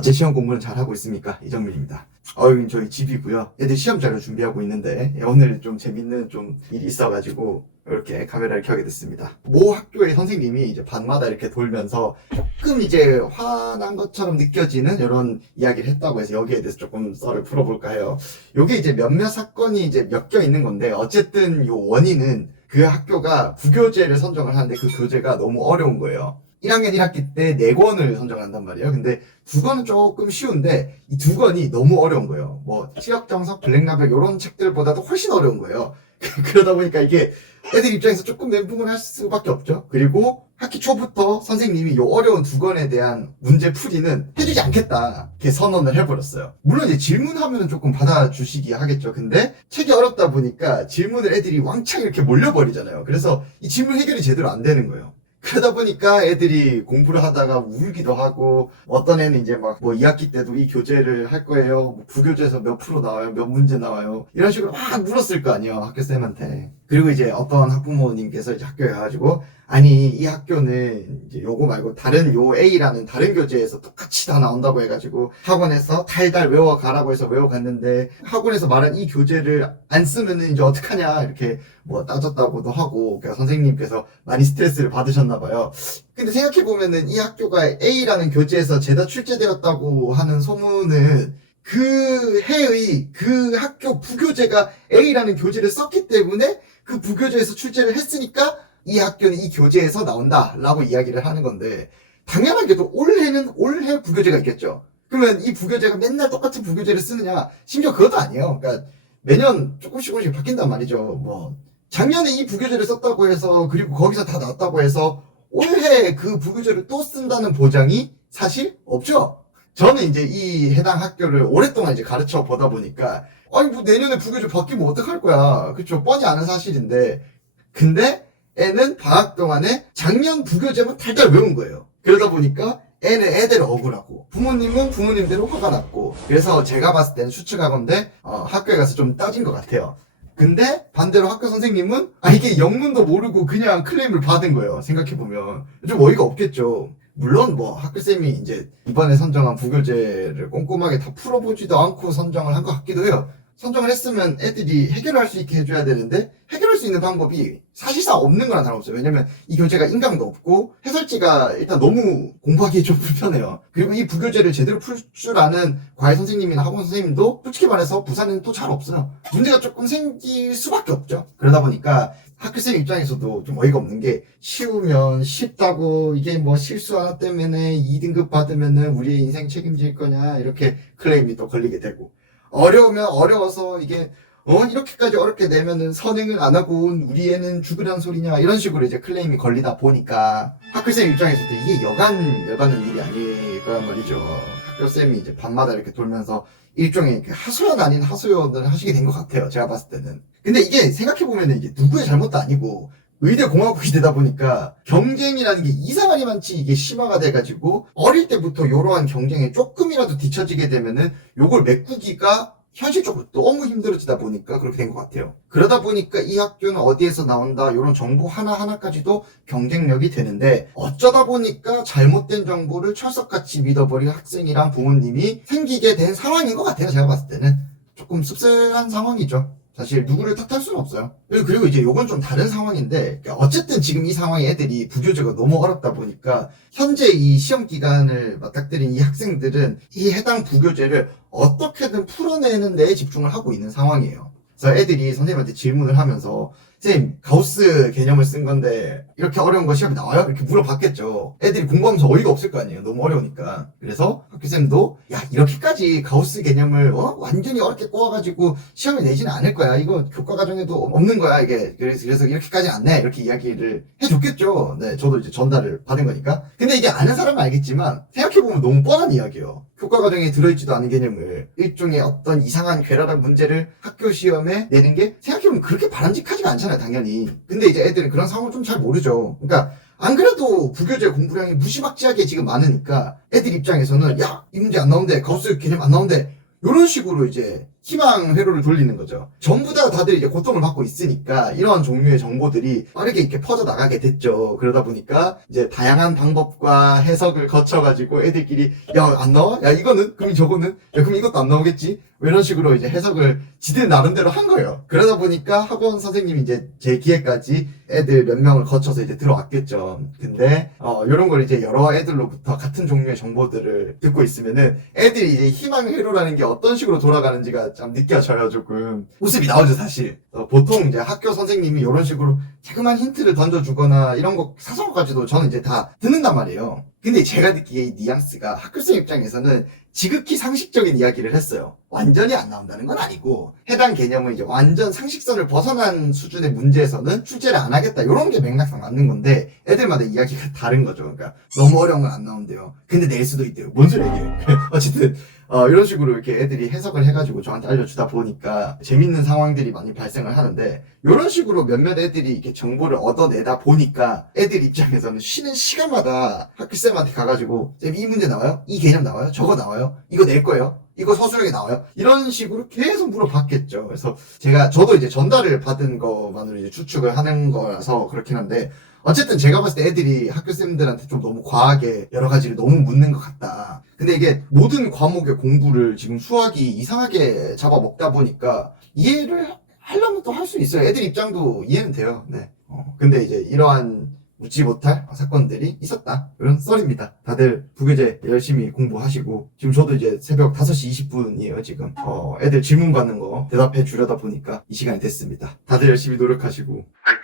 어째 시험 공부는 잘하고 있습니까? 이정민입니다. 여긴 저희 집이고요. 애들 시험 자료 준비하고 있는데 오늘 좀 재밌는 좀 일이 있어가지고 이렇게 카메라를 켜게 됐습니다. 모 학교의 선생님이 이제 반마다 이렇게 돌면서 조금 이제 화난 것처럼 느껴지는 이런 이야기를 했다고 해서 여기에 대해서 조금 썰을 풀어볼까 해요. 요게 이제 몇몇 사건이 이제 엮여 있는 건데 어쨌든 요 원인은 그 학교가 부교재를 선정을 하는데 그 교재가 너무 어려운 거예요. 1학년 1학기 때 4권을 선정한단 말이에요. 근데 2권은 조금 쉬운데 이 2권이 너무 어려운 거예요. 뭐 치역정석, 블랙라벨 이런 책들보다도 훨씬 어려운 거예요. 그러다 보니까 이게 애들 입장에서 조금 멘붕을 할 수밖에 없죠. 그리고 학기 초부터 선생님이 이 어려운 2권에 대한 문제 풀이는 해주지 않겠다 이렇게 선언을 해버렸어요. 물론 이제 질문하면 조금 받아주시기 하겠죠. 근데 책이 어렵다 보니까 질문을 애들이 왕창 이렇게 몰려버리잖아요. 그래서 이 질문 해결이 제대로 안 되는 거예요. 그러다 보니까 애들이 공부를 하다가 울기도 하고, 어떤 애는 이제 막 뭐 2학기 때도 이 교재를 할 거예요. 뭐 부교재에서 몇 프로 나와요? 몇 문제 나와요? 이런 식으로 막 물었을 거 아니에요. 학교쌤한테. 그리고 이제 어떤 학부모님께서 이제 학교에 가가지고, 아니, 이 학교는 이제 요거 말고 다른 요 A라는 다른 교재에서 똑같이 다 나온다고 해가지고 학원에서 달달 외워가라고 해서 외워갔는데 학원에서 말한 이 교재를 안 쓰면은 이제 어떡하냐 이렇게 뭐 따졌다고도 하고 그러니까 선생님께서 많이 스트레스를 받으셨나봐요. 근데 생각해보면은 이 학교가 A라는 교재에서 죄다 출제되었다고 하는 소문은 그 해의 그 학교 부교재가 A라는 교재를 썼기 때문에 그 부교재에서 출제를 했으니까 이 학교는 이 교재에서 나온다 라고 이야기를 하는 건데 당연하게도 올해는 올해 부교재가 있겠죠. 그러면 이 부교재가 맨날 똑같은 부교재를 쓰느냐, 심지어 그것도 아니에요. 그러니까 매년 조금씩 바뀐단 말이죠. 뭐 작년에 이 부교재를 썼다고 해서 그리고 거기서 다 나왔다고 해서 올해 그 부교재를 또 쓴다는 보장이 사실 없죠. 저는 이제 이 해당 학교를 오랫동안 이제 가르쳐 보다 보니까 아니 뭐 내년에 부교재 바뀌면 어떡할 거야. 그쵸, 뻔히 아는 사실인데 근데 애는 방학 동안에 작년 부교재만 달달 외운 거예요. 그러다 보니까 애는 애대로 억울하고 부모님은 부모님대로 화가 났고 그래서 제가 봤을 때는 추측하건대 학교에 가서 좀 따진 것 같아요. 근데 반대로 학교 선생님은 이게 영문도 모르고 그냥 클레임을 받은 거예요. 생각해보면 좀 어이가 없겠죠. 물론 뭐 학교쌤이 이제 이번에 선정한 부교재를 꼼꼼하게 다 풀어보지도 않고 선정을 한 것 같기도 해요. 선정을 했으면 애들이 해결할 수 있게 해줘야 되는데 해결할 수 있는 방법이 사실상 없는 거랑 다름없어요. 왜냐면 이 교재가 인강도 없고 해설지가 일단 너무 공부하기 좀 불편해요. 그리고 이 부교재를 제대로 풀 줄 아는 과외 선생님이나 학원 선생님도 솔직히 말해서 부산에는 또 잘 없어요. 문제가 조금 생길 수밖에 없죠. 그러다 보니까 학교쌤 입장에서도 좀 어이가 없는 게 쉬우면 쉽다고 이게 뭐 실수 하나 때문에 2등급 받으면은 우리의 인생 책임질 거냐 이렇게 클레임이 또 걸리게 되고 어려우면 어려워서 이게 이렇게까지 어렵게 내면은 선행을 안 하고 온 우리 애는 죽으란 소리냐 이런 식으로 이제 클레임이 걸리다 보니까 학교쌤 입장에서도 이게 여가는 일이 아닐 거란 말이죠. 학교쌤이 이제 밤마다 이렇게 돌면서 일종의 하소연 아닌 하소연을 하시게 된 것 같아요. 제가 봤을 때는. 근데 이게 생각해보면 이게 누구의 잘못도 아니고 의대 공화국이 되다 보니까 경쟁이라는 게 이상하게 많지 이게 심화가 돼가지고 어릴 때부터 이러한 경쟁에 조금이라도 뒤처지게 되면은 요걸 메꾸기가 현실적으로 너무 힘들어지다 보니까 그렇게 된 것 같아요. 그러다 보니까 이 학교는 어디에서 나온다 이런 정보 하나하나까지도 경쟁력이 되는데 어쩌다 보니까 잘못된 정보를 철석같이 믿어버린 학생이랑 부모님이 생기게 된 상황인 것 같아요. 제가 봤을 때는 조금 씁쓸한 상황이죠. 사실 누구를 탓할 수는 없어요. 그리고 이제 요건 좀 다른 상황인데 어쨌든 지금 이 상황에 애들이 부교재가 너무 어렵다 보니까 현재 이 시험 기간을 맞닥뜨린 이 학생들은 이 해당 부교재를 어떻게든 풀어내는 데에 집중을 하고 있는 상황이에요. 그래서 애들이 선생님한테 질문을 하면서 선생님 가우스 개념을 쓴 건데 이렇게 어려운 거 시험에 나와요? 이렇게 물어봤겠죠. 애들이 공부하면서 어이가 없을 거 아니에요. 너무 어려우니까. 그래서 학교쌤도 야 이렇게까지 가우스 개념을 완전히 어렵게 꼬아가지고 시험에 내지는 않을 거야. 이거 교과 과정에도 없는 거야 이게. 그래서 이렇게까지 안 내. 이렇게 이야기를 해줬겠죠. 네, 저도 이제 전달을 받은 거니까. 근데 이게 아는 사람은 알겠지만 생각해보면 너무 뻔한 이야기예요. 교과 과정에 들어있지도 않은 개념을 일종의 어떤 이상한 괴랄한 문제를 학교 시험에 내는 게 생각해보면 그렇게 바람직하지가 않잖아요, 당연히. 근데 이제 애들은 그런 상황을 좀 잘 모르죠. 그러니까 안 그래도 부교재 공부량이 무지막지하게 지금 많으니까 애들 입장에서는 야, 이 문제 안 나온대, 가우스 개념 안 나온대 이런 식으로 이제 희망 회로를 돌리는 거죠. 전부 다 다들 이제 고통을 받고 있으니까 이러한 종류의 정보들이 빠르게 이렇게 퍼져 나가게 됐죠. 그러다 보니까 이제 다양한 방법과 해석을 거쳐가지고 애들끼리 야, 안 나와? 야, 이거는? 그럼 저거는? 야, 그럼 이것도 안 나오겠지? 이런 식으로 이제 해석을 지들 나름대로 한 거예요. 그러다 보니까 학원 선생님이 이제 제 기회까지 애들 몇 명을 거쳐서 이제 들어왔겠죠. 근데 이런 걸 이제 여러 애들로부터 같은 종류의 정보들을 듣고 있으면은 애들이 이제 희망 회로라는 게 어떤 식으로 돌아가는지가 참 느껴져요. 조금 웃음이 나오죠, 사실. 보통 이제 학교 선생님이 이런 식으로 자그마한 힌트를 던져주거나 이런 거 사소한 것까지도 저는 이제 다 듣는단 말이에요. 근데 제가 느끼기에 이 뉘앙스가 학교생 입장에서는 지극히 상식적인 이야기를 했어요. 완전히 안 나온다는 건 아니고 해당 개념은 이제 완전 상식선을 벗어난 수준의 문제에서는 출제를 안 하겠다 이런 게 맥락상 맞는 건데 애들마다 이야기가 다른 거죠. 그러니까 너무 어려운 건 안 나온대요. 근데 낼 수도 있대요. 뭔 소리야 이게. 어쨌든 이런 식으로 이렇게 애들이 해석을 해가지고 저한테 알려주다 보니까 재밌는 상황들이 많이 발생을 하는데 이런 식으로 몇몇 애들이 이렇게 정보를 얻어내다 보니까 애들 입장에서는 쉬는 시간마다 학교쌤한테 가가지고 쌤 이 문제 나와요? 이 개념 나와요? 저거 나와요? 이거 낼 거예요? 이거 서술형에 나와요? 이런 식으로 계속 물어봤겠죠. 그래서 저도 이제 전달을 받은 것만으로 이제 추측을 하는 거라서 그렇긴 한데 어쨌든 제가 봤을 때 애들이 학교쌤들한테 좀 너무 과하게 여러 가지를 너무 묻는 것 같다. 근데 이게 모든 과목의 공부를 지금 수학이 이상하게 잡아먹다 보니까 이해를 하려면 또 할 수 있어요. 애들 입장도 이해는 돼요. 네. 근데 이제 이러한 묻지 못할 사건들이 있었다. 이런 썰입니다. 다들 부교재 열심히 공부하시고 지금 저도 이제 새벽 5시 20분이에요 지금. 애들 질문 받는 거 대답해 주려다 보니까 이 시간이 됐습니다. 다들 열심히 노력하시고 화이팅!